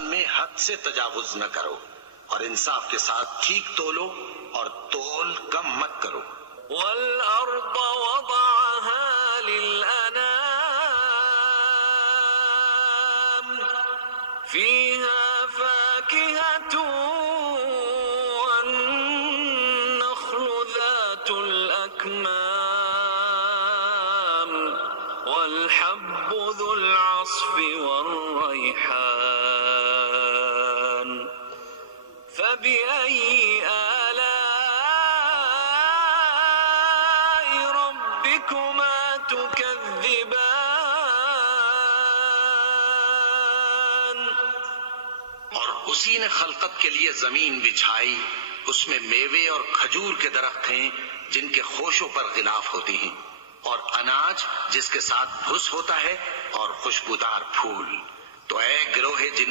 میزان میں حد سے تجاوز نہ کرو اور انصاف کے ساتھ ٹھیک تولو اور تول کم مت کرو. والأرض وضعها للأنام فيها فاكهة والنخل ذات الأكمام والحب ذو العصف والريحان فبأي آلاء ربكما تكذبان. اور اسی نے خلقت کے لیے زمین بچھائی، اس میں میوے اور کھجور کے درخت ہیں جن کے خوشوں پر غلاف ہوتی ہیں، اور اناج جس کے ساتھ بھس ہوتا ہے، اور خوشبودار پھول. تو اے گروہ جن